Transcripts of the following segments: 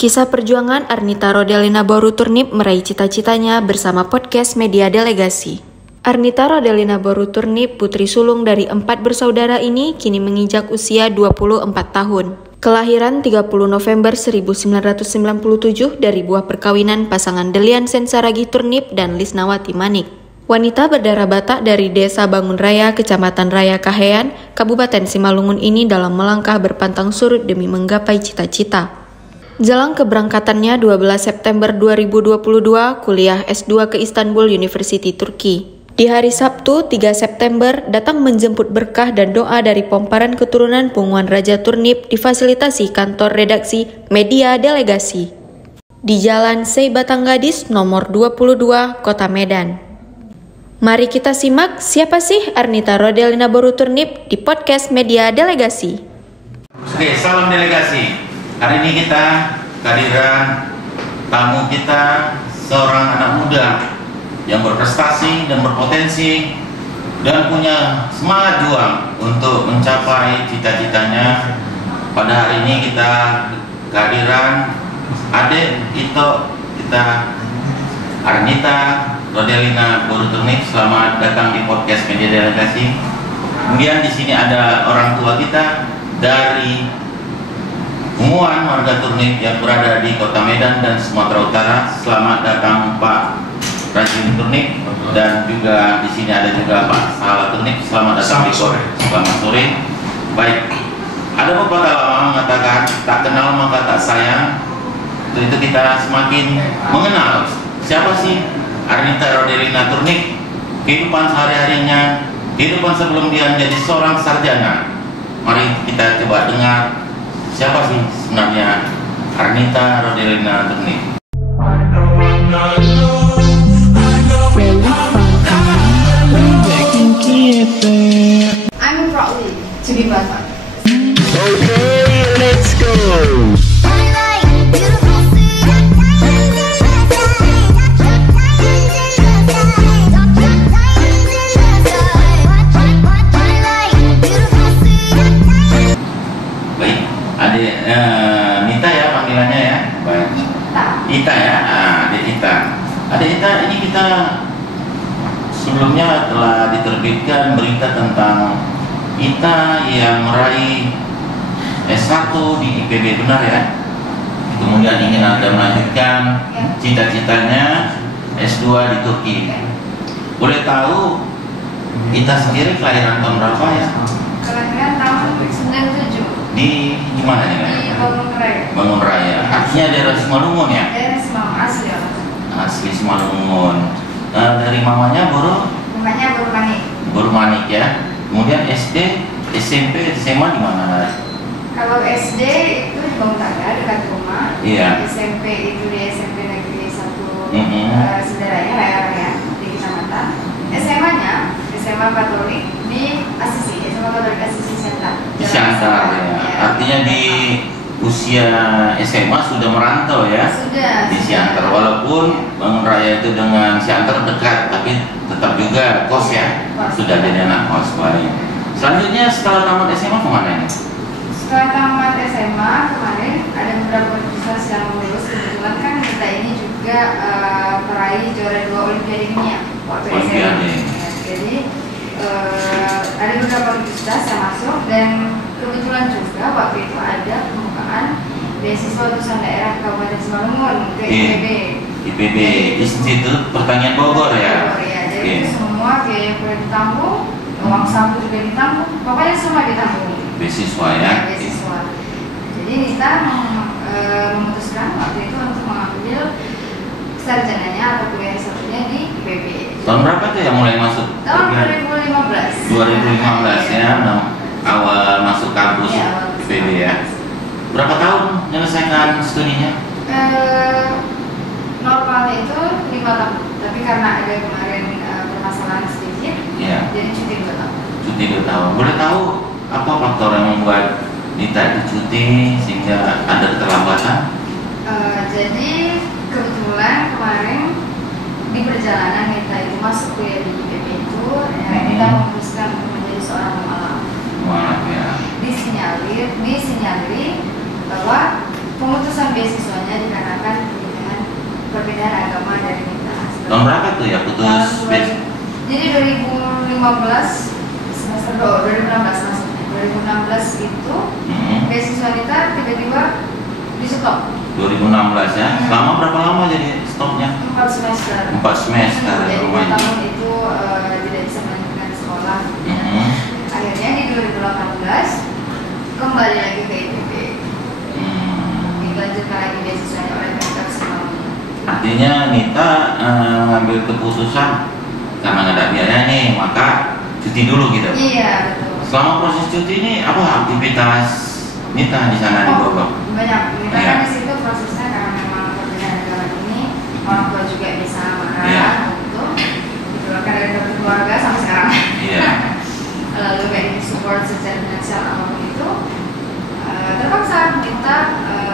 Kisah perjuangan Arnita Rodelina Boruturnip meraih cita-citanya bersama podcast Media Delegasi. Arnita Rodelina Boruturnip, putri sulung dari 4 bersaudara ini, kini menginjak usia 24 tahun. Kelahiran 30 November 1997 dari buah perkawinan pasangan Delian Sensaragi Turnip dan Lisnawati Manik. Wanita berdarah Batak dari Desa Bangun Raya, Kecamatan Raya Kahean, Kabupaten Simalungun ini dalam melangkah berpantang surut demi menggapai cita-cita. Jelang keberangkatannya 12 September 2022, kuliah S2 ke Istanbul University Turki. Di hari Sabtu 3 September, datang menjemput berkah dan doa dari pomparan keturunan Punguan Raja Turnip difasilitasi kantor redaksi Media Delegasi. Di Jalan Sei Batang Gadis nomor 22, Kota Medan. Mari kita simak siapa sih Arnita Rodelina Boruturnip di podcast Media Delegasi. Oke, salam delegasi. Hari ini kita kehadiran tamu kita, seorang anak muda yang berprestasi dan berpotensi dan punya semangat juang untuk mencapai cita-citanya. Pada hari ini kita kehadiran adik Ito kita, Arnita Rodelina Boruturnip. Selamat datang di podcast Media Delegasi. Kemudian di sini ada orang tua kita dari Punguan warga Turnip yang berada di Kota Medan dan Sumatera Utara. Selamat datang Pak Rajin Turnip, dan juga di sini ada juga Pak Salah Turnip. Selamat datang di Kota. Selamat sore. Baik. Ada pepatah lama mengatakan tak kenal maka tak sayang. Untuk itu kita semakin mengenal siapa sih Arnita Rodelina Turnip, kehidupan sehari-harinya, kehidupan sebelum dia menjadi seorang sarjana. Mari kita coba dengar siapa sih sebenarnya Arnita Rodelina Turnip. I'm proud to be Batak. Okay, let's go. Nita ya panggilannya ya, baik. Ita ya, Adik Ita. Adik Ita, ini kita sebelumnya telah diterbitkan berita tentang Ita yang meraih S1 di IPB, benar ya? Kemudian ingin Anda melanjutkan cita-citanya S2 di Turki. Boleh tahu Ita sendiri kelahiran tahun berapa ya? Kelahiran tahun 97. Di mana ya? Di Bangun Raya. Bangun Raya. Artinya daerah Simalungun ya? Daerah Simalungun asli ya. Asli Simalungun. Dari mamanya Namanya Boru Manik. Boru Manik ya. Kemudian SD, SMP, SMA di mana? Kalau SD itu di Bangun Raya dekat rumah. Iya. SMP itu di SMP Negeri 1 Sederhana Raya di Kecamatan. SMA-nya SMA Katolik di Asisi, SMA Katolik Asisi Siantar. Di Siantar ya. Artinya di usia SMA sudah merantau ya? Sudah. Di Siantar, walaupun Bangun Raya itu dengan Siantar dekat, tapi tetap juga kos ya? Sudah jadi anak kos, baik. Selanjutnya setelah tamat SMA kemana ini? Setelah tamat SMA kemarin ada beberapa universitas yang lulus. Kebetulan kan kita ini juga peraih juara 2 Olimpiade Dunia waktu SMA. Jadi ada beberapa universitas yang masuk, dan kebetulan juga waktu itu ada pembukaan beasiswa utusan daerah Kabupaten Simalungun ke IPB. IPB, Institut Pertanian Bogor ya? Jadi semua biaya kuliah ditanggung, uang saku juga ditanggung, pokoknya semua ditanggung. Beasiswa ya? Beasiswa. Jadi Nita memutuskan waktu itu untuk mengambil sarjananya atau kuliah satunya di IPB. Tahun berapa tuh yang mulai masuk? Tahun 2015. 2015 ya, awal masuk kampus IPB ya. Berapa tahun menyelesaikan studinya? Normal itu 5 tahun, tapi karena ada kemarin permasalahan sedikit, jadi cuti 2 tahun. Cuti 2 tahun. Boleh tahu apa faktor yang membuat Nita itu cuti sehingga ada keterlambatan? Jadi kebetulan kemarin di perjalanan Nita itu masuk kuliah di IPB itu, Nita memutuskan untuk menjadi seorang pemalang. Maaf ya. Disinyalir bahwa pemutusan keputusan beasiswanya dikarenakan dengan perbedaan agama dari kita. Tahun berapa tuh ya putus? Jadi 2015 semester 2016 maksudnya. 2016 itu beasiswa kita tiba-tiba di stop. 2016 ya. Selama berapa lama jadi stopnya? 4 semester. 4 semester. Jadi 2 tahun itu tidak bisa melanjutkan sekolah. Akhirnya di 2018 kembali lagi ke IPB. Dilanjutkan lagi beasiswanya oleh Pemkab Semawi. Artinya Nita ngambil keputusan karena nggak ada biaya nih, maka cuti dulu gitu. Iya betul. Selama proses cuti ini apa aktivitas Nita di sana di Bogor? Banyak. Nita Iya. kan di situ prosesnya karena memang perbedaan agama ini orang tua juga bisa marah Iya. gitu. Dikeluarkan dari keluarga sampai sekarang. Iya. Lalu kayak support secara finansial apapun itu terpaksa kita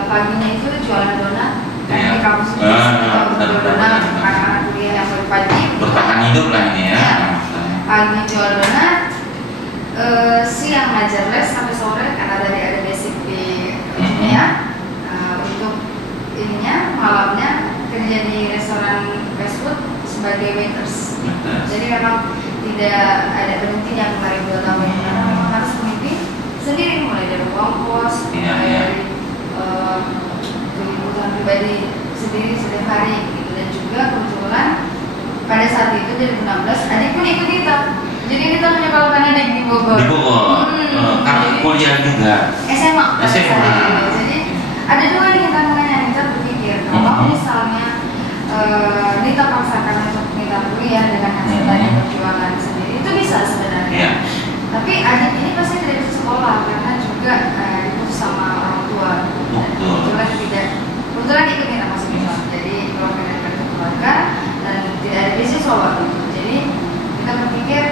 paginya itu jualan donat Iya. di kampus itu jual donat anak-anak kuliah yang baru pagi Bertahan hidup lah ini ya. Iya. Pagi jual donat, siang ngajar les sampai sore karena tadi ada basic di ya. Untuk ininya malamnya kerja di restoran fast food sebagai waiters. Jadi memang tidak ada berhentinya kemarin 2 tahun ini karena memang harus memimpin sendiri mulai dari uang kos, dari kebutuhan pribadi sendiri setiap hari gitu. Dan juga kebetulan pada saat itu 2016 adik pun ikut kita. Jadi kita menyekolahkan adik di Bogor. Di Bogor. Karena kuliah juga. SMA. SMA. Jadi ada juga nih tantangannya Nita berpikir kalau misalnya Nita paksakan untuk Nita kuliah dengan hasil tadi perjuangan sendiri itu bisa sebenarnya. Iya. Tapi adik ini pasti tidak bisa sekolah karena juga diputus sama orang tua. Kebetulan ikut Nita masuk Islam. Jadi keluarga dari keluarga dan tidak ada beasiswa waktu itu. Jadi kita berpikir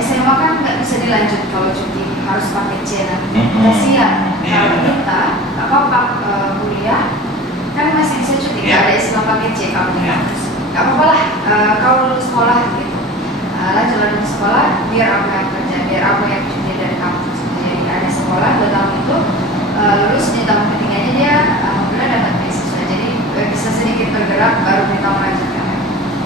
SMA kan nggak bisa dilanjut kalau cuti harus pakai C nanti. Kasihan kalau kita nggak apa-apa kuliah kan masih bisa cuti. Nggak ada istilah pakai C kamu di kampus. Nggak apa-apa lah kau lulus sekolah gitu. Lanjut lulus sekolah biar aku yang kerja, biar aku yang cuti dari kampus. Jadi ada sekolah 2 tahun itu lulus di tahun ketiganya dia alhamdulillah dapat beasiswa. Jadi bisa sedikit bergerak baru kita melanjutkan.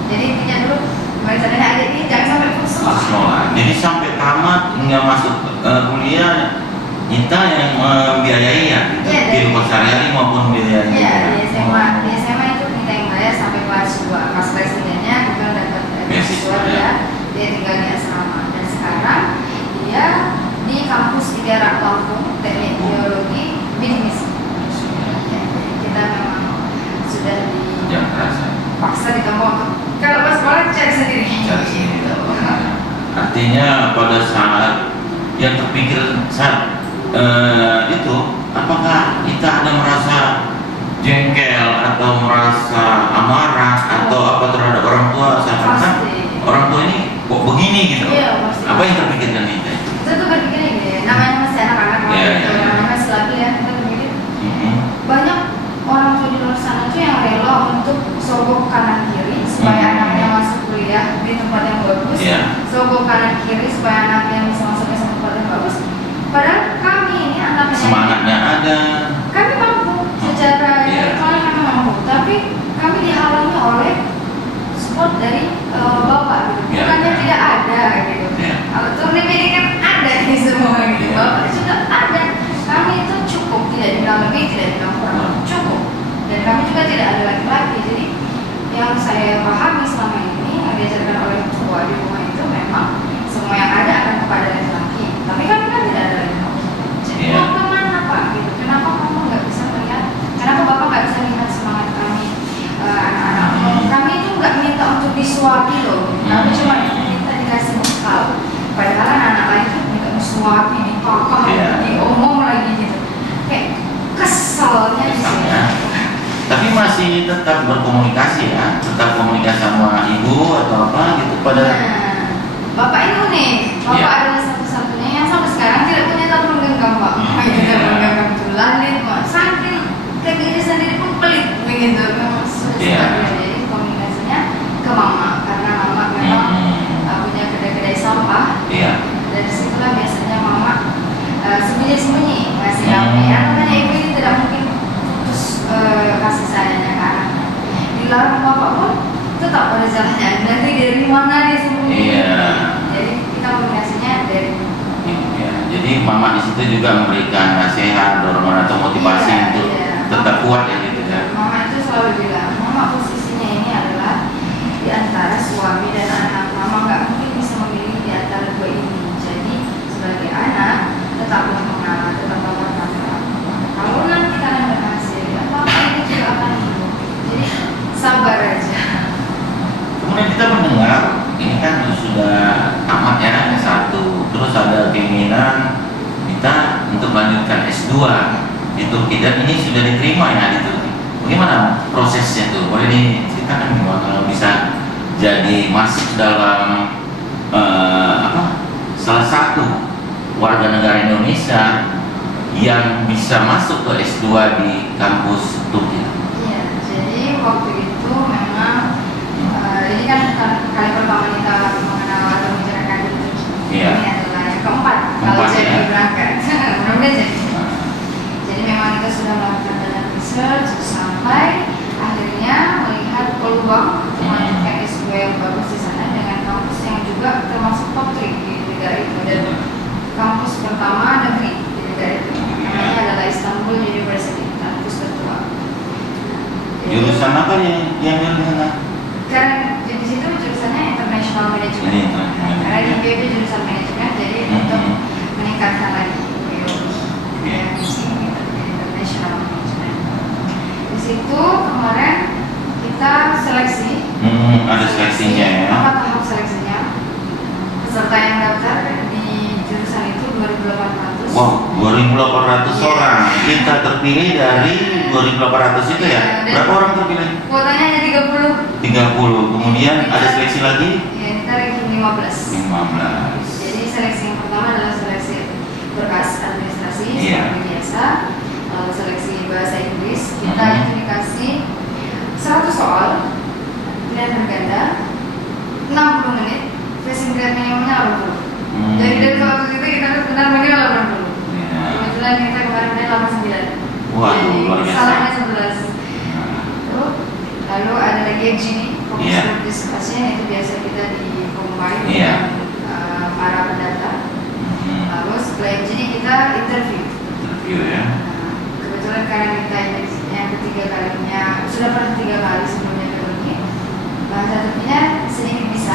Jadi intinya dulu misalnya adik ini jangan sampai putus sekolah. Jadi sampai tamat hingga masuk kuliah Nita yang membiayai ya, kehidupan sehari-hari maupun biaya. Iya, di SMA itu Nita yang bayar sampai kelas 2. Pas kelas 3-nya kita dapat beasiswa dia tinggal di asrama. Dan sekarang dia di kampus 3 Rak Lampung, teknik biologi, bidik misi. Kita memang sudah dipaksa ditambah untuk kalau pas sekolah cari sendiri. Artinya pada saat yang terpikir saat itu, apakah kita ada merasa jengkel atau merasa amarah atau apa terhadap orang tua saat orang tua ini kok begini gitu? Iya, pasti. Apa yang terpikirkan Nita? Itu tuh berpikirnya gini, namanya masih anak-anak, namanya masih laki ya, kita berpikir banyak orang tua di luar sana tuh yang rela untuk sogok kanan kiri supaya anaknya masuk kuliah di tempat yang bagus, sogok kanan kiri supaya anaknya bisa masuk ke tempat yang bagus. Padahal kami ini anaknya semangatnya ada, kami mampu secara intelektual kami mampu, tapi kami dihalangi oleh support dari bapak, gitu. Bukannya tidak ada gitu. Kalau turun ini kan ada ini semua gitu, bapak juga ada. Kami itu cukup, tidak dibilang lebih, tidak dibilang kurang, cukup. Dan kami juga tidak ada laki-laki. Jadi yang saya pahami selama ini yang diajarkan oleh tua di rumah itu memang semua yang ada akan kepada laki-laki. Tapi kami kan tidak ada laki-laki. Jadi mau kemana Pak? Gitu. Kenapa kamu nggak bisa melihat? Kenapa bapak nggak bisa lihat semangat kami anak-anak? Kami itu nggak minta untuk disuapi loh. Kami cuma minta dikasih bekal. Padahal anak-anak lain itu minta disuapi, dipapah, diomong lagi gitu. Kayak keselnya di sini. Tapi masih tetap berkomunikasi ya, tetap komunikasi sama ibu atau apa gitu pada. Bapak ini unik, bapak adalah satu-satunya yang sampai sekarang tidak punya telepon genggam Pak. Tidak menggenggam tulang nih, saking ke diri sendiri pun pelit begitu. Memang sudah jadi komunikasinya ke mama karena mama memang punya kedai-kedai sampah. Dari situlah biasanya mama sembunyi-sembunyi ngasih HP. Namanya ibu ini tidak mungkin kuat ya gitu ya. Mama itu selalu bilang, mama posisinya ini adalah di antara suami dan anak. Mama nggak mungkin bisa memilih di antara dua ini. Jadi sebagai anak tetaplah mengalah, tetaplah berkata. Kalau nanti kalian berhasil, apa ini juga akan hidup. Jadi sabar aja. Kemudian kita mendengar ini kan sudah tamat ya S1, terus ada keinginan kita untuk melanjutkan S2 di Turki dan ini sudah diterima ya di Turki. Bagaimana prosesnya tuh? Boleh diceritakan kalau bisa jadi masuk dalam salah satu warga negara Indonesia yang bisa masuk ke S2 di kampus Turki. Iya, jadi waktu itu memang ini kan kali pertama kita mengenal atau membicarakan di Turki. Iya. Ini adalah yang keempat kalau jadi ya. berangkat. Mudah-mudahan jadi. Jadi memang kita sudah melakukan dalam research sampai akhirnya melihat peluang untuk melanjutkan S2 yang bagus di sana dengan kampus yang juga termasuk top 3 di negara itu dan kampus pertama negeri di negara itu. Namanya adalah Istanbul University, kampus tertua. Jurusan apa yang diambil di sana? Karena di situ jurusannya international management. Karena di IPB jurusan manajemen, jadi untuk meningkatkan lagi international management. Di situ kemarin kita seleksi. Ada seleksinya ya. Apa tahap seleksinya? Peserta yang daftar di jurusan itu 2.800. Wow, 2.800 orang. Kita terpilih dari 2.800 itu ya. Berapa orang terpilih? Kuotanya hanya 30. 30. Kemudian ada seleksi lagi? Ya, kita ranking 15. 15. Jadi seleksi yang pertama adalah seleksi berkas administrasi seperti biasa. Lalu seleksi bahasa Inggris. Kita itu dikasih 100 soal pilihan berganda 60 menit. Passing grade minimumnya 80. Jadi dari 100 itu kita benar minimal 80. Kebetulan kita kemarin 89. Waduh, luar biasa. Salahnya 11. Lalu ada lagi yang gini, fokus group discussion, itu biasa kita di combine dengan para pendaftar. Lalu setelah yang gini kita interview. Interview ya. Kebetulan karena kita yang ketiga kalinya sudah pernah 3 kali sebelumnya ke Turki, bahasa Turkinya sedikit bisa.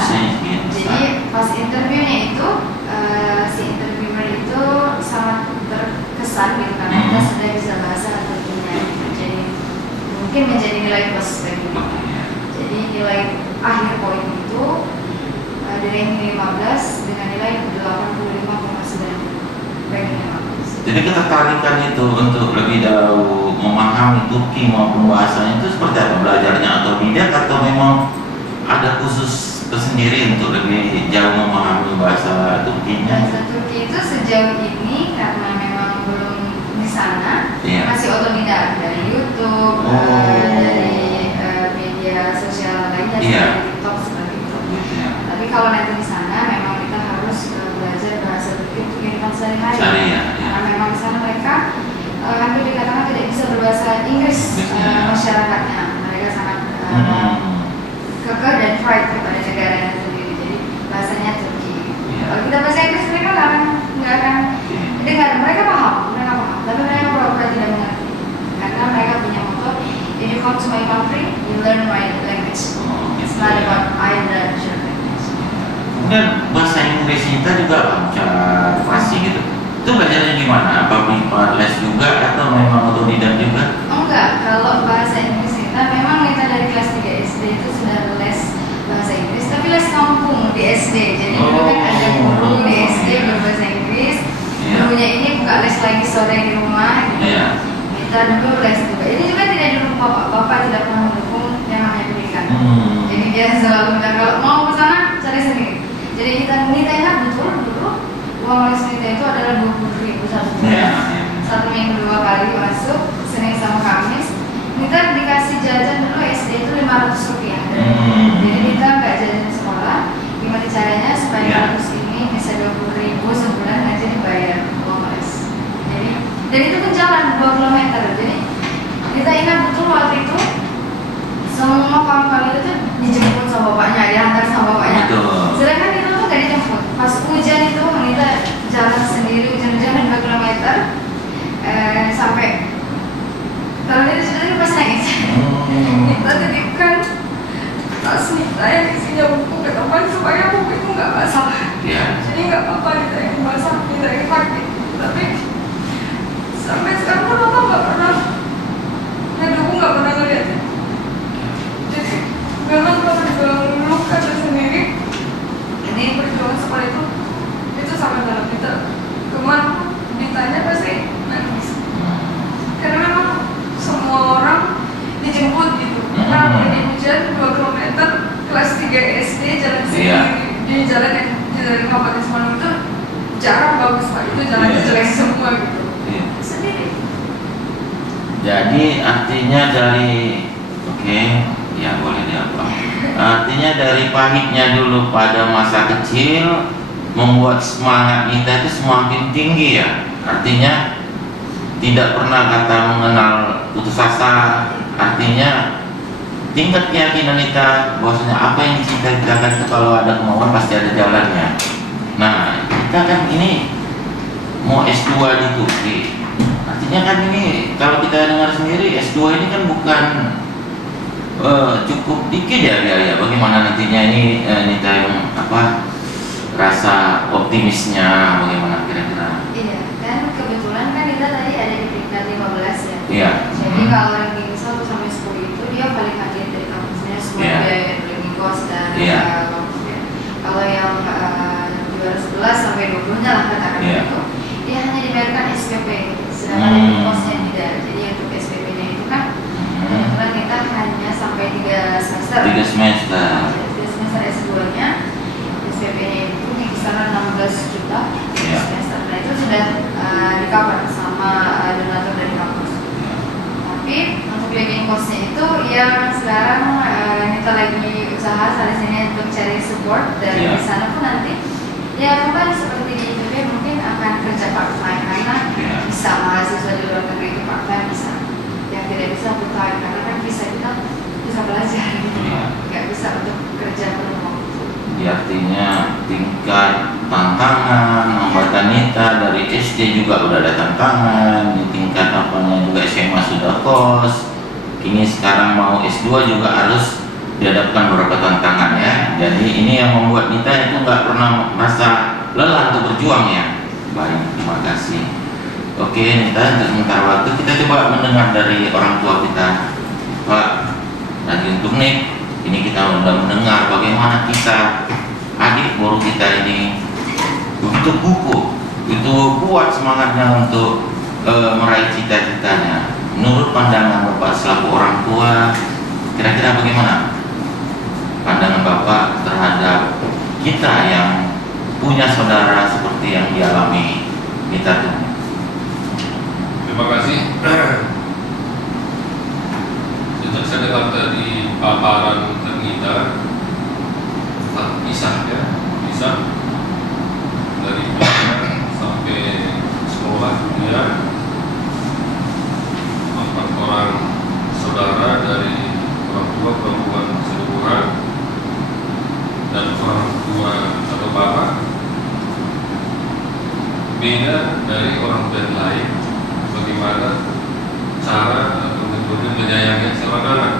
Jadi pas interviewnya itu si interviewer itu sangat terkesan gitu karena kita sudah bisa bahasa Turkinya. Jadi mungkin menjadi nilai plus bagi kita. Jadi nilai akhir poin itu dari ranking 15 dengan nilai 85,9 ranking 15. Jadi ketertarikan itu untuk lebih dahulu memahami Turki maupun bahasanya itu seperti apa? Belajarnya atau tidak atau memang ada khusus tersendiri untuk lebih jauh memahami bahasa Turkinya? Bahasa Turki itu sejauh ini karena memang belum di sana, masih otodidak dari YouTube, dari media sosial lainnya seperti TikTok seperti itu. Tapi kalau nanti di sana memang kita harus belajar bahasa Turki untuk kehidupan sehari-hari. Karena memang di sana mereka hampir dikatakan tidak bisa berbahasa Inggris masyarakatnya. Mereka sangat kekeh dan pride kepada negaranya sendiri. Jadi bahasanya Turki. Kalau kita bahasa Inggris mereka nggak akan dengar. Mereka paham, tapi mereka pura-pura tidak mengerti. Karena mereka punya motto, if you come to my country, you learn my language. It's not about I learn your language. Kemudian bahasa Inggris kita juga cara fasih gitu. Itu belajarnya gimana? Apa les juga atau memang otodidak juga? Enggak, kalau bahasa Inggris kita memang kita dari kelas 3 SD itu sudah les bahasa Inggris, tapi les kampung di SD. Jadi dulu kan ada guru di SD berbahasa Inggris. Gurunya ini buka les lagi sore di rumah gitu. Kita dulu les juga. Ini juga tidak didukung bapak tidak pernah mendukung yang namanya pendidikan. Jadi dia selalu bilang kalau mau ke sana cari sendiri. Jadi kita ingat betul dulu uang les kita itu adalah 20.000 satu bulan. Satu minggu 2 kali masuk, Senin sama Kamis. Kita dikasih jajan dulu SD itu 500 rupiah. Jadi kita nggak jajan di sekolah. Gimana caranya supaya 500 ini bisa 20.000 sebulan aja dibayar uang les. Jadi dan itu pun jalan 2 km. Jadi kita ingat betul waktu itu semua kawan-kawan itu tuh dijemput sama bapaknya, diantar sama bapaknya. Sedangkan kita tuh nggak dijemput. Pas hujan itu kita jalan sendiri, hujan-hujan 2 km sampai Nita titipkan tas Nita yang isinya buku ke teman supaya buku itu nggak basah. Jadi nggak apa-apa Nita yang basah, Nita yang pakai. Tapi sampai sekarang pun Papa nggak pernah, buku nggak pernah ngeliatin. Jadi memang Papa juga mengeluhkan sendiri. Ini perjuangan sekolah itu sangat dalam. Nita kemana ditanya pasti nangis. Karena memang semua orang dijemput gitu. Nah, ini hujan 2 km, kelas 3 SD jalan sendiri di jalan yang dari Kabupaten Semarang itu jarang bagus Pak. Itu jalannya jelek semua gitu. Sendiri. Jadi artinya dari ya boleh diapa. Artinya dari pahitnya dulu pada masa kecil membuat semangat kita itu semakin tinggi ya. Artinya tidak pernah kata mengenal putus asa. Artinya tingkat keyakinan kita bahwasanya apa yang dicita-citakan itu kalau ada kemauan pasti ada jalannya. Nah, kita kan ini mau S2 di Turki. Artinya kan ini kalau kita dengar sendiri S2 ini kan bukan cukup dikit ya biaya. Bagaimana nantinya ini Nita yang rasa optimisnya bagaimana kira-kira? Iya, kan kebetulan kan Nita tadi ada di peringkat 15 ya. Iya. Jadi kalau ranking 1 sampai 10 itu dia paling akhir dari kampusnya, semua biaya ranking kos dan kampusnya. Kalau yang juara 11 sampai 20-nya lah katakan itu, dia hanya dibayarkan SPP, sedangkan ranking kosnya tidak. Jadi untuk SPP-nya itu kan kebetulan kita hanya sampai 3 semester. 3 semester. 3 semester S2-nya SPP-nya itu di kisaran 16 juta semester. Nah itu sudah di-cover sama donatur dari kampus. Tapi untuk biaya kosnya itu yang sekarang kita lagi usaha saat sini untuk cari support dari di sana pun nanti ya kembali seperti di IPB mungkin akan kerja part time karena bisa mahasiswa di luar negeri itu part time bisa. Yang tidak bisa full time karena kan bisa kita bisa belajar gitu, nggak bisa untuk kerja penuh waktu. Artinya tingkat tantangan hambatan Nita dari SD juga udah ada tantangan, di tingkat juga SMA sudah kos, kini sekarang mau S2 juga harus dihadapkan beberapa tantangan ya. Jadi ini yang membuat Nita itu nggak pernah merasa lelah untuk berjuang ya. Baik, terima kasih. Oke Nita, untuk sementara waktu kita coba mendengar dari orang tua kita, Pak. Lagi untuk Nik. Ini kita sudah mendengar bagaimana kita adik baru kita ini begitu kukuh, itu kuat semangatnya untuk meraih cita-citanya. Menurut pandangan Bapak selaku orang tua, kira-kira bagaimana pandangan Bapak terhadap kita yang punya saudara seperti yang dialami kita tuh? Terima kasih. Sejak saya datang dari paparan Nita, kisah dari belajar sampai sekolah kuliah, 4 orang saudara dari orang tua perempuan keseluruhan dan orang tua atau bapak, beda dari orang tua yang lain. Bagaimana cara atau metode menyayangi seorang anak.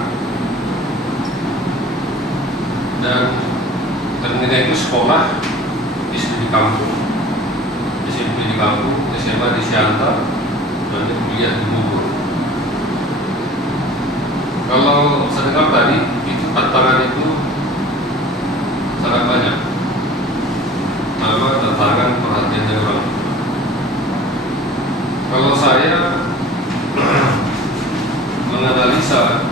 Dan ternyata itu sekolah di kampung, SMP di kampung, SMA di Siantar, dan kuliah di Bogor. Kalau saya dengar tadi, itu tantangan itu sangat banyak. Pertama, tantangan perhatian dari orang tua. Kalau saya menganalisa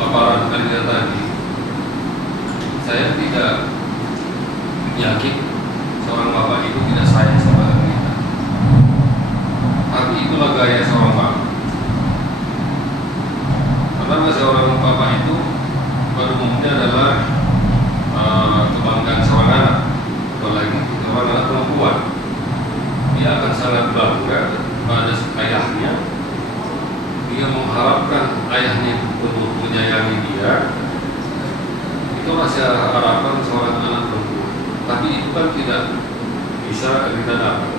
paparan kandidat tadi, saya tidak yakin seorang bapak itu tidak sayang sama kita. Tapi itulah gaya seorang bapak. Karena seorang bapak itu pada umumnya adalah kebanggaan seorang anak, apalagi seorang anak perempuan. Dia akan sangat bangga pada ayahnya. Dia mengharapkan ayahnya untuk menyayangi dia. Itu masih harapan seorang anak perempuan. Tapi itu kan tidak bisa kita dapat.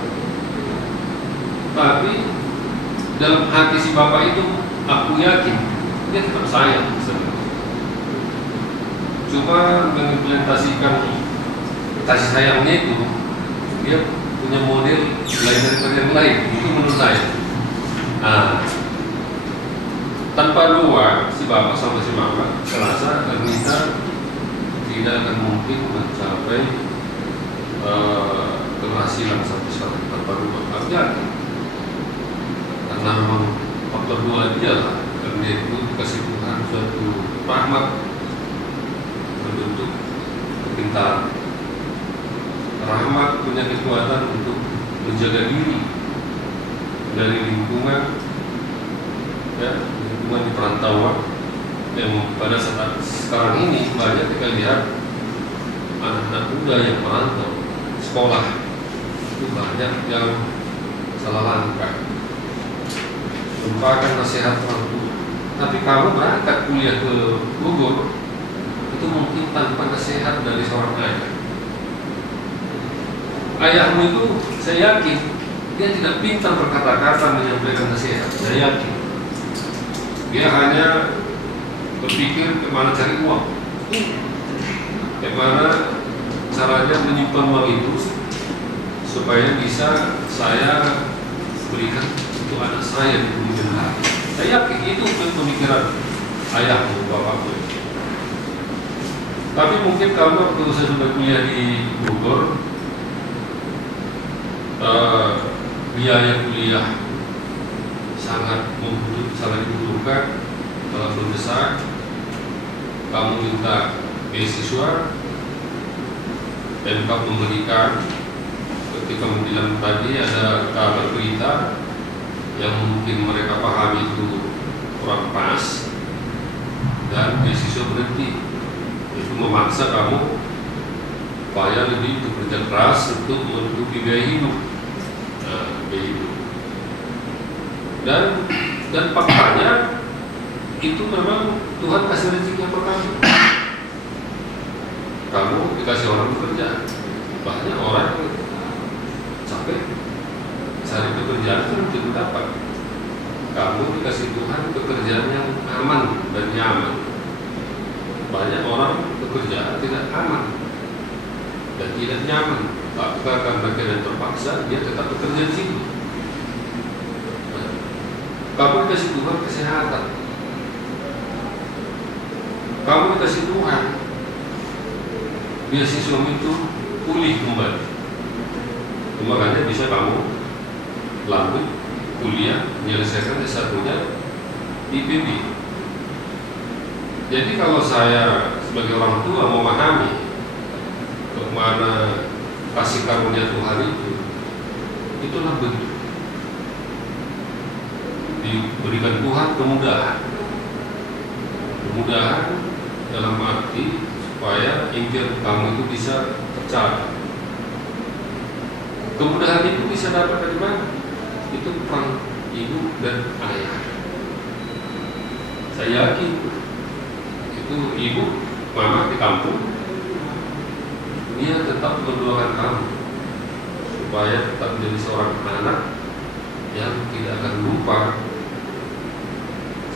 Tapi dalam hati si bapak itu, aku yakin dia tetap sayang. Cuma mengimplementasikan kasih sayangnya itu, dia punya model lain daripada yang lain. Itu menurut saya. Nah, tanpa dua, si bapak sama si mama, saya rasa Ernita tidak akan mungkin mencapai keberhasilan sampai sekarang tanpa dua. Tapi karena memang faktor dua dia lah, karena itu dikasih Tuhan suatu rahmat berbentuk kepintaran. Rahmat punya kekuatan untuk menjaga diri dari lingkungan, ya, lingkungan di perantauan yang pada saat sekarang ini banyak kita lihat anak-anak muda yang merantau sekolah itu banyak yang salah langkah, lupakan nasihat orang tua. Tapi kamu berangkat kuliah ke Bogor itu mungkin tanpa nasihat dari seorang ayah. Ayahmu itu saya yakin dia tidak pintar berkata-kata menyampaikan nasihat. Saya yakin dia hanya berpikir kemana cari uang, bagaimana caranya menyimpan uang itu supaya bisa saya berikan untuk anak saya di kemudian hari. Saya yakin itu pemikiran ayahmu, bapakmu. Tapi mungkin kamu waktu saya sudah kuliah di Bogor, biaya kuliah sangat dibutuhkan, mendesak. Kamu minta beasiswa dan kamu memberikan. Ketika bilang tadi ada kabar berita yang mungkin mereka pahami itu kurang pas dan beasiswa berhenti, itu memaksa kamu supaya lebih bekerja keras untuk menutupi biaya hidup. Dan faktanya itu memang Tuhan kasih rezeki apa kamu. Kamu dikasih orang bekerja. Banyak orang capek cari pekerjaan itu tidak dapat. Kamu dikasih Tuhan pekerjaan yang aman dan nyaman. Banyak orang pekerjaan tidak aman dan tidak nyaman, tapi karena keadaan terpaksa dia tetap bekerja di situ. Kamu dikasih Tuhan kesehatan, kamu dikasih Tuhan beasiswa itu pulih kembali, makanya bisa kamu lanjut kuliah menyelesaikan S1-nya IPB. Jadi kalau saya sebagai orang tua memahami kemana kasih karunia Tuhan itu, itulah bentuk diberikan Tuhan kemudahan dalam arti supaya impian kamu itu bisa tercapai. Kemudahan itu bisa dapat dari mana? Itu peran ibu dan ayah. Saya yakin itu ibu, mama di kampung, dia tetap mendoakan kamu supaya tetap menjadi seorang anak yang tidak akan lupa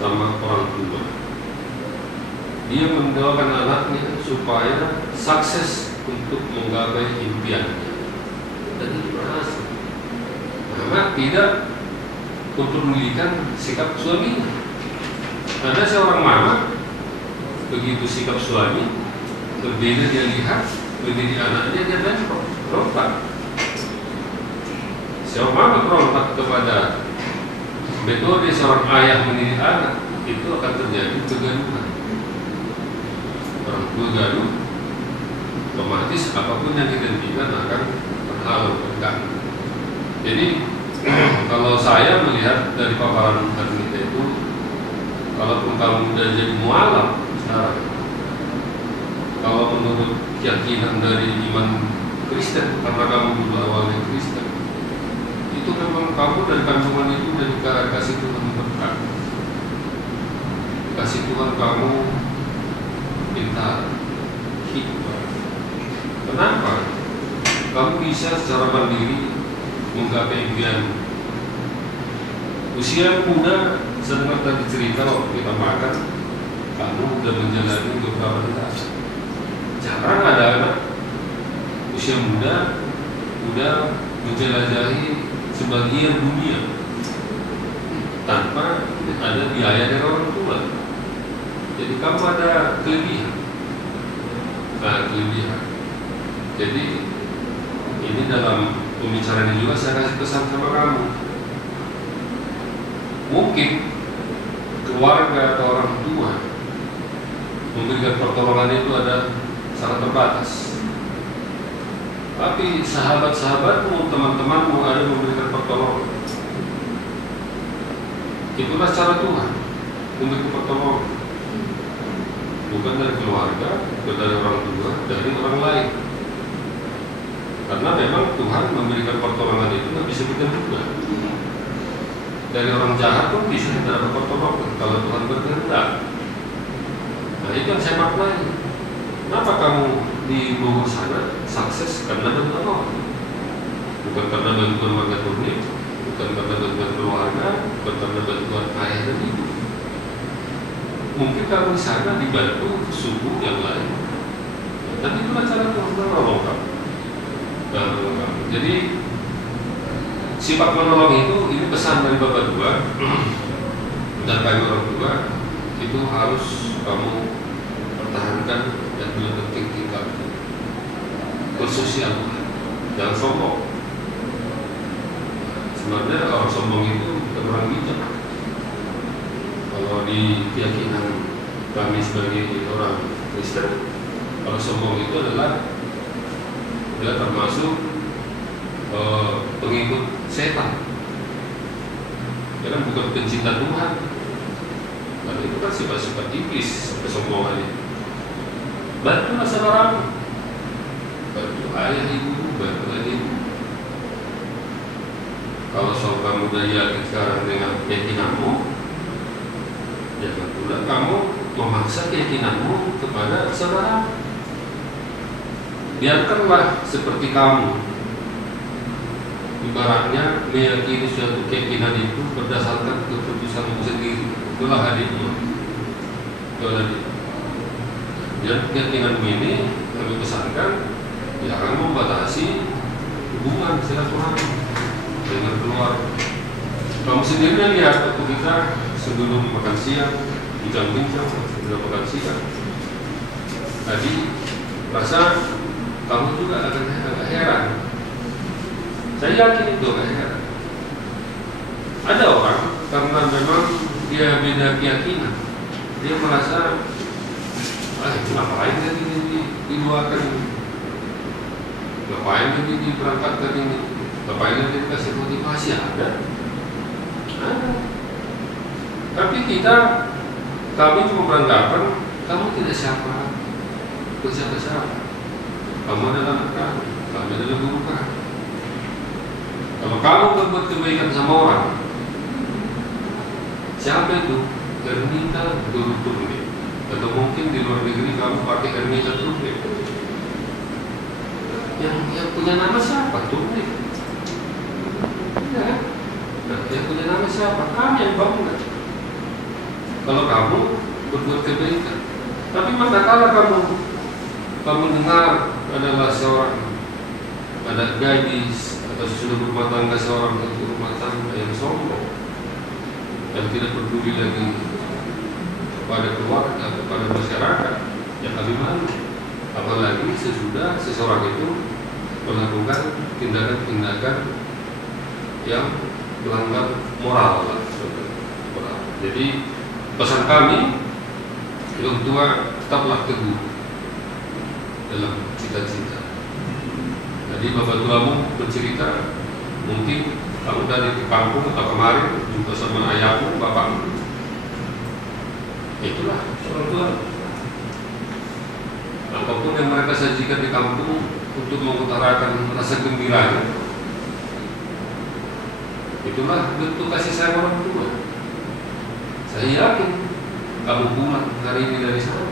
sama orang tua. Dia mendoakan anaknya supaya sukses untuk menggapai impiannya, dan itu berhasil. Mama tidak untuk memilihkan sikap suaminya. Ada seorang mama begitu sikap suami berbeda, dia lihat mendidik anaknya, dia berontak. Seorang mama berontak kepada metode seorang ayah mendidik anak, itu akan terjadi kegaduhan. Orang tua gaduh, otomatis apapun yang dihentikan akan terhalau, terganggu. Jadi kalau saya melihat dari paparan Ernita itu, kalaupun kamu sudah jadi mualaf sekarang, kalau menurut keyakinan dari iman Kristen, karena kamu dulu awalnya Kristen, itu memang kamu dari kandungan itu dari kasih Tuhan berkat. Kasih Tuhan kamu pintar, hikmah. Kenapa? Kamu bisa secara mandiri menggapai impian. Usia muda Saya dengar tadi cerita waktu kita makan, kamu udah menjalani beberapa negara. Jarang ada anak usia muda udah menjelajahi sebagian dunia tanpa ada biaya dari orang tua. Jadi kamu ada kelebihan. Nah, kelebihan. Jadi ini dalam pembicaraan ini juga saya kasih pesan sama kamu. Mungkin keluarga atau orang tua memberikan pertolongan itu ada sangat terbatas. Tapi sahabat-sahabatmu, teman-temanmu ada memberikan pertolongan. Itulah cara Tuhan memberikan pertolongan. Bukan dari keluarga, bukan dari orang tua, dari orang lain. Karena memang Tuhan memberikan pertolongan itu nggak bisa kita duga. Dari orang jahat pun bisa kita dapat pertolongan kalau Tuhan berkehendak. Nah, itu yang saya maknai. Kenapa kamu di Bogor sana sukses? Karena bantuan orang, bukan karena bantuan warga Turnip, bukan karena bantuan keluarga, bukan karena bantuan ayah dan ibu. Mungkin kamu di sana dibantu suku yang lain, dan itulah cara Tuhan menolong kamu. Jadi sifat menolong itu, ini pesan dari Bapak Tua dan kami orang tua, itu harus kamu pertahankan dan lebih tingkat bersosial, jangan sombong. Sebenarnya orang sombong itu bukan orang bijak. Kalau di keyakinan kami sebagai orang Kristen, kalau sombong itu adalah dia termasuk pengikut setan. Dia kan bukan pencinta Tuhan. Karena itu kan sifat-sifat iblis, kesombongannya. Bantulah saudaramu, bantu ayah ibu, bantu adikmu. Kalau kamu udah yakin sekarang dengan keyakinanmu, jangan pula kamu memaksa keyakinanmu kepada saudara. Biarkanlah seperti kamu, ibaratnya meyakini suatu keyakinan itu berdasarkan keputusanmu sendiri. Itulah adiknya. Itulah adiknya. Dan keyakinanmu ini kami pesankan jangan membatasi hubungan silaturahmi dengan keluarga. Kamu sendiri lihat waktu kita sebelum makan siang, bincang-bincang sebelum makan siang. Tadi rasa kamu juga agak heran. Saya yakin itu agak heran. Ada orang karena memang dia beda keyakinan, dia merasa ngapain tadi diluarkan ini, ngapain tadi diberangkatkan ini, ngapain tadi dikasih motivasi. Ada. Tapi kami cuma beranggapan kamu tidak siapa, bukan siapa-siapa. Kamu adalah anak kami adalah guru kami. Kalau kamu berbuat kebaikan sama orang, siapa itu? Ernita Guru Turnip. Atau mungkin di luar negeri kamu pakai Ernita Turnip. Yang punya nama siapa? Turnip. Ya. Nah, yang punya nama siapa? Kami yang bangga. Kalau kamu berbuat kebaikan. Tapi manakala kamu dengar adalah seorang anak gadis atau sudah berumah tangga, seorang berumah tangga yang sombong dan tidak peduli lagi kepada keluarga, kepada masyarakat, ya kami malu. Apalagi sesudah seseorang itu melakukan tindakan-tindakan yang melanggar moral. Jadi pesan kami, orang tua tetaplah teguh dalam cita-cita. Jadi bapak tuamu bercerita, mungkin kamu dari di kampung atau kemarin jumpa sama ayahmu, bapakmu. Itulah orang tua. Apapun yang mereka sajikan di kampung untuk mengutarakan rasa gembira, itulah bentuk kasih sayang orang tua. Saya yakin kamu pulang hari ini dari sana,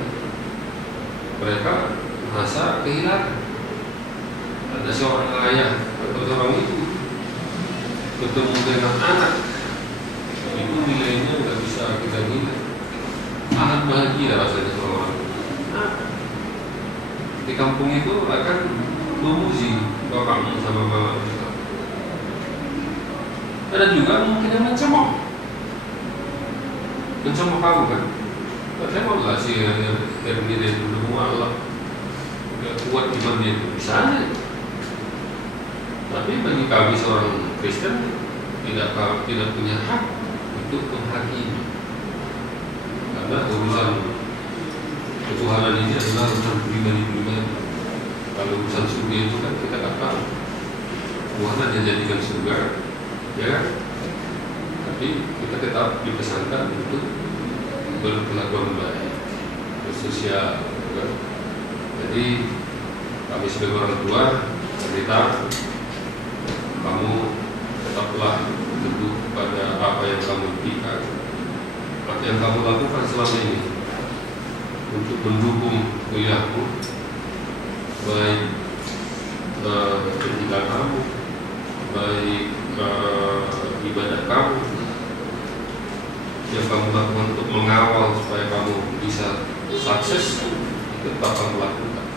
mereka merasa kehilangan. Ada seorang ayah atau seorang ibu ketemu dengan anak, itu nilainya nggak bisa bahagia rasanya seorang. Nah, di kampung itu akan memuji bapakmu sama mamamu. Ada juga mungkin yang mencemooh kamu kan. Saya mau nggak sih Erni dari dulu Allah nggak kuat iman dia itu bisa aja. Tapi bagi kami seorang Kristen tidak punya hak untuk menghakimi, karena urusan ketuhanan ini adalah urusan pribadi-pribadi. Kalau urusan surga itu kan kita nggak tahu. Tuhan aja jadikan surga, ya kan? Tapi kita tetap dipesankan untuk berkelakuan baik, bersosial, kan? Jadi kami sebagai orang tua cerita, kamu tetaplah teguh pada apa yang kamu impikan, apa yang kamu lakukan selama ini untuk mendukung kuliahmu, baik pendidikan kamu, baik ibadah kamu, yang kamu lakukan untuk mengawal supaya kamu bisa sukses, tetap kamu lakukan.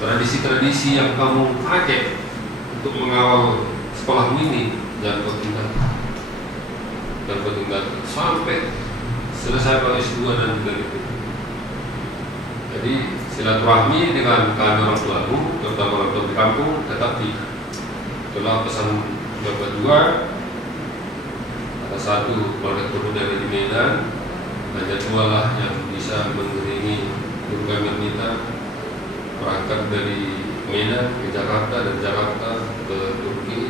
Tradisi-tradisi yang kamu pakai untuk mengawal sekolahmu ini jangan kau tinggalkan sampai selesai kau S2 dan juga itu. Jadi silaturahmi dengan kalian orang tuamu, terutama orang tua di kampung, tetap di. Itulah pesan Bapak dua. Ada satu keluarga guru dari Medan, ada dua lah yang bisa mengiringi Guru kami Ernita berangkat dari Medan ke Jakarta dan Jakarta ke Turki.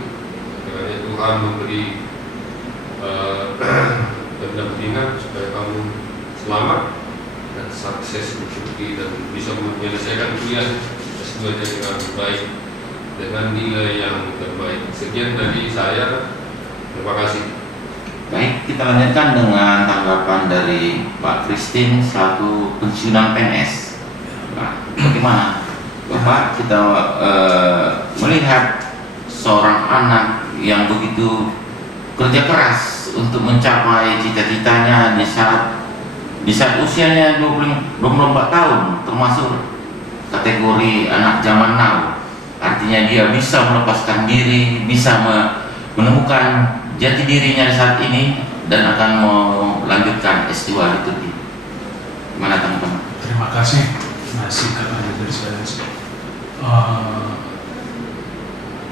Karena Tuhan memberi pendampingan supaya kamu selamat dan sukses di Turki dan bisa menyelesaikan kuliah S2 dengan baik dengan nilai yang terbaik. Sekian dari saya. Terima kasih. Baik, kita lanjutkan dengan tanggapan dari Pak Christine selaku pensiunan PNS. Nah, bagaimana Bapak kita melihat seorang anak yang begitu kerja keras untuk mencapai cita-citanya di saat usianya 24 tahun, termasuk kategori anak zaman now. Artinya dia bisa melepaskan diri, bisa menemukan jati dirinya saat ini dan akan melanjutkan S2 di Turki. Gimana teman-teman? Terima kasih. Singkat aja dari saya.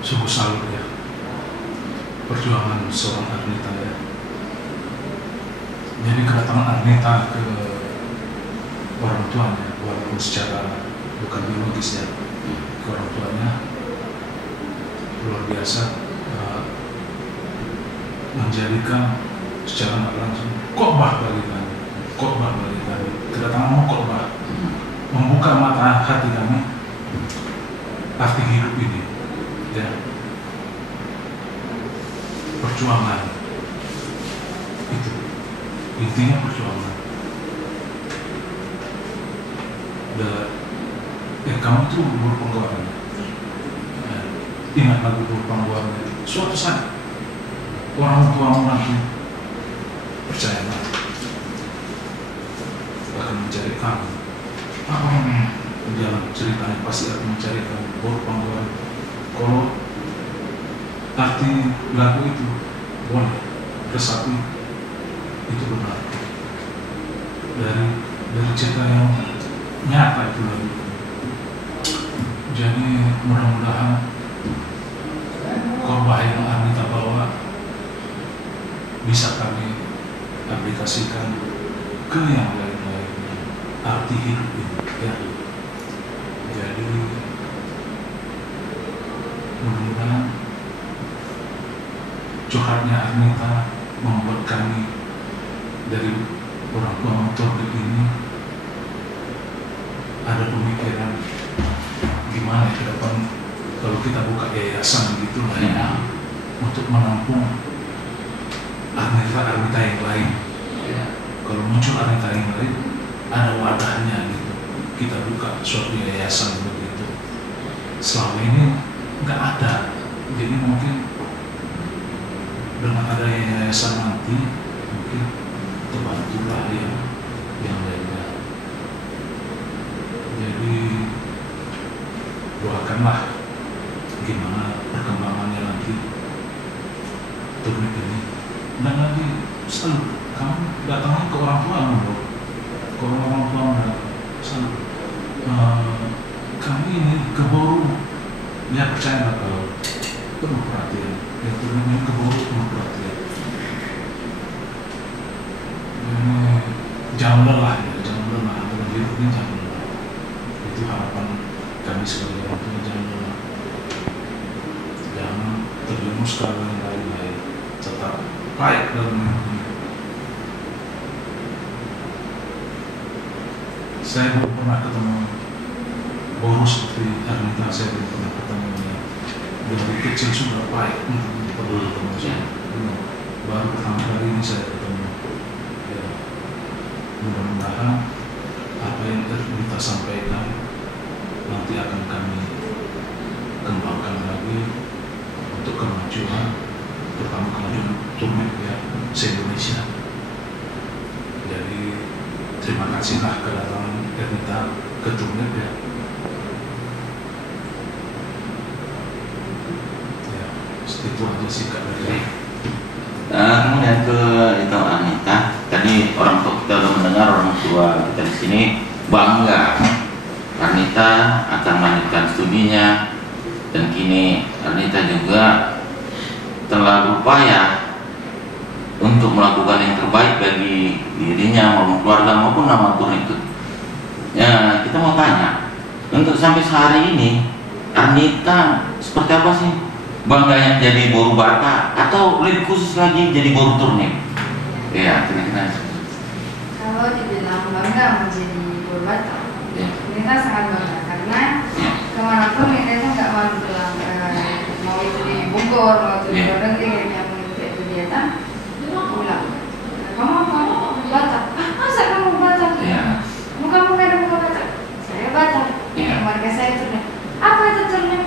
Sungguh salut ya perjuangan seorang Ernita ya. Jadi kedatangan Ernita ke orang tuanya, walaupun secara bukan biologis ya, ke orang tuanya luar biasa, menjadikan secara nggak langsung khotbah bagi kami, kedatangan khotbah membuka mata hati kami arti hidup ini ya, perjuangan itu intinya, perjuangan. Dan kamu itu guru penggawaran ya, ingat lagu guru penggawaran itu. Suatu saat orang tuamu nanti percayalah akan mencari kamu. Apa yang jalan ceritanya pasti akan mencari kamu. Guru penggawaran. Kalau arti lagu itu boleh resapi, itu benar dari cerita yang nyata itu lagu. Jadi mudah-mudahan khotbah yang Ernita bawa bisa kami aplikasikan ke yang lain-lain, arti hidup ini ya. Jadi mudah-mudahan curhatnya Ernita membuat kami dari orang tua motor ini ada pemikiran gimana ke depan kalau kita buka yayasan gitu lah ya, untuk menampung Ernita yang lain ya. Kalau muncul Ernita yang lain ada wadahnya gitu, kita buka suatu yayasan begitu. Selama ini nggak ada, jadi mungkin dengan ada yayasan nanti mungkin terbantulah ya nantikanlah gimana perkembangannya nanti turnik ini. Dan lagi selalu kamu datangnya ke orang tua, ke orang tua selalu kami ini keburu, ya percaya kalau penuh perhatian, ya turnik ini keburu penuh perhatian. Jangan lelah, jangan lelah, dalam hidup ini jangan lelah. Itu harapan kami sebagai orang tua, jangan lelah. Jangan terjerumus ke arah yang lain-lain, tetap baik dalam hidup ini. Saya belum pernah ketemu boros seperti Arnita, saya belum pernah ketemunya. Dari kecil sudah baik untuk ketemu saya. Baru pertama kali ini saya ketemu. Ya, mudah-mudahan apa yang kita sampaikan nanti akan kami kembangkan lagi untuk kemajuan, terutama kemajuan turnik ya se-Indonesia. Jadi terima kasihlah kedatangan Ernita ke turnik ya. Ya, itu aja sih Kak. Kemudian ke itu Arnita, tadi orang tua kita sudah mendengar, orang tua kita di sini bangga Arnita akan melanjutkan studinya, dan kini Arnita juga telah berupaya untuk melakukan yang terbaik bagi dirinya maupun keluarga maupun nama turnik itu. Ya, kita mau tanya, untuk sampai sehari ini Arnita seperti apa sih? Bangganya jadi boru bata atau lebih khusus lagi jadi boru turnik? Iya, kira-kira. Kalau dibilang bangga menjadi boru bata, kita sangat bangga karena kemanapun kita itu nggak malu bilang, mau itu di Bogor, mau itu di luar negeri, yang mengikuti kegiatan, aku bilang, kamu apa? Batak? Ah, masa kamu Batak? Kamu nggak ada muka Batak? Saya Batak. Keluarga saya turnik. Apa itu turnik?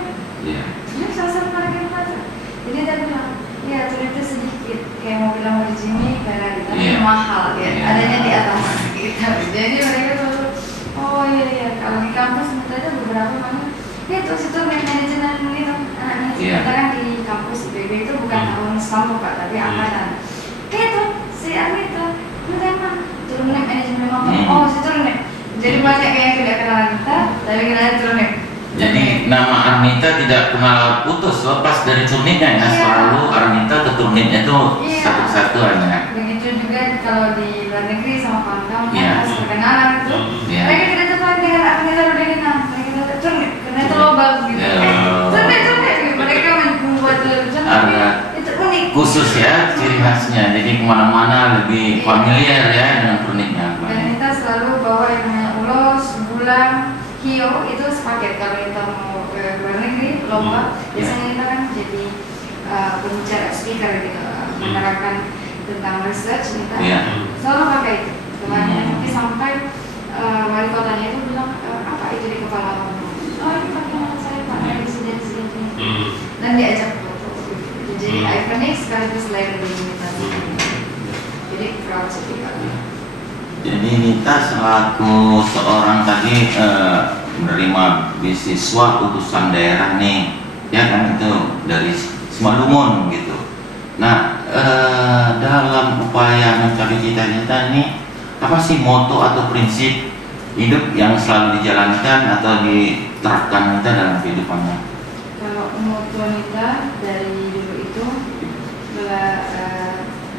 Ini salah keluarga Batak. Jadi dia bilang, ya turnik itu sedikit, kayak mau bilang di sini Ferrari, tapi mahal ya, adanya di atas kita. Jadi mereka selalu, oh iya, kalau di kampus ada beberapa mana itu situ manajemen gitu. Kita kan di kampus IPB itu bukan tahun sama Pak, tapi angkatan. Itu si itu emang turunnya manajemen apa? Oh si turunnya. Jadi banyak yang tidak kenal kita, tapi kenal turunnya. Jadi nama Arnita tidak kenal putus lepas dari turniknya ya, selalu Arnita ke turniknya itu satu-satuan ya. Begitu juga kalau di luar negeri sama kawan-kawan harus perkenalan itu. Mereka tidak tertarik dengan Arnita udah kenal, mereka turnik karena itu lobal gitu. Turnik mereka membuat turnik itu unik. Khusus ya ciri khasnya, jadi kemana-mana lebih familiar ya dengan turniknya. Dan kita selalu bawa yang namanya ulos, bulan, hio itu sepaket. Kalau kita mau ke luar negeri lomba, biasanya kita kan jadi pembicara speaker gitu, menerangkan tentang research kita selalu pakai itu. Tapi sampai wali kotanya itu bilang, apa itu di kepala kamu? Oh ini pakai nama saya Pak, di sini. Dan diajak foto. Jadi ikonik sekaligus legalitas. Jadi proud sekali. Jadi Nita selaku seorang tadi menerima beasiswa utusan daerah nih, ya kan, itu dari Simalungun gitu. Nah, dalam upaya mencapai cita-cita ini, apa sih moto atau prinsip hidup yang selalu dijalankan atau diterapkan Nita dalam kehidupannya? Kalau moto Nita dari dulu itu adalah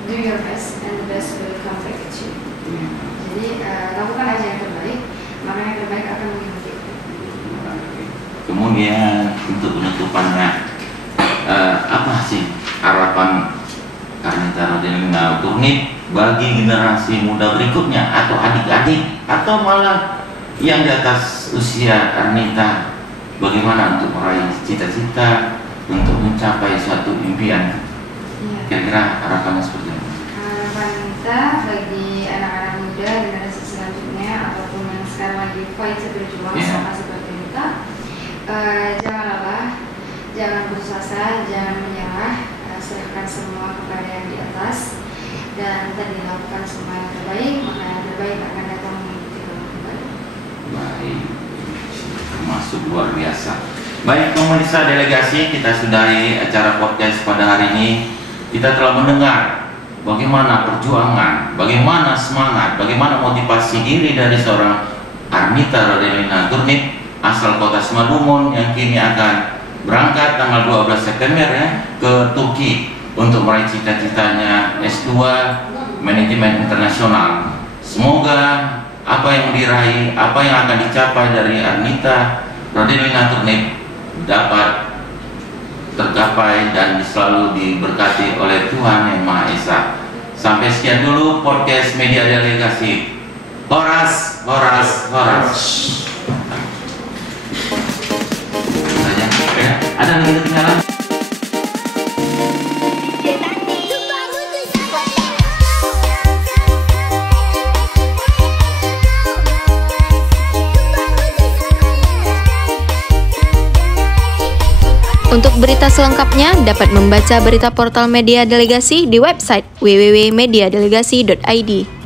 do your best and the best will come back at you. Jadi lakukan aja yang terbaik, maka yang terbaik akan mengikuti. Kemudian untuk penutupannya, apa sih harapan Arnita Rodelina Turnip bagi generasi muda berikutnya atau adik-adik atau malah yang di atas usia Arnita, bagaimana untuk meraih cita-cita, untuk mencapai suatu impian? Kira-kira harapannya seperti apa? Harapan kita bagi anak-anak muda generasi selanjutnya ataupun yang sekarang lagi fight berjuang sama seperti kita, jangan lelah, jangan putus asa, jangan menyerah, serahkan semua kepada yang di atas dan tadi lakukan semua yang terbaik, maka yang terbaik akan datang mengikuti kamu kembali. Baik, termasuk luar biasa. Baik pemirsa delegasi, kita sudahi acara podcast pada hari ini. Kita telah mendengar bagaimana perjuangan, bagaimana semangat, bagaimana motivasi diri dari seorang Arnita Rodelina Turnip asal kota Simalungun yang kini akan berangkat tanggal 12 September ya ke Turki untuk meraih cita-citanya S2 Manajemen Internasional. Semoga apa yang diraih, apa yang akan dicapai dari Arnita Rodelina Turnip dapat tercapai dan selalu diberkati oleh Tuhan Yang Maha Esa. Sampai sekian dulu podcast Media Delegasi. Horas, horas, horas. Ada lagi ketinggalan? Untuk berita selengkapnya dapat membaca berita portal Media Delegasi di website www.mediadelegasi.id.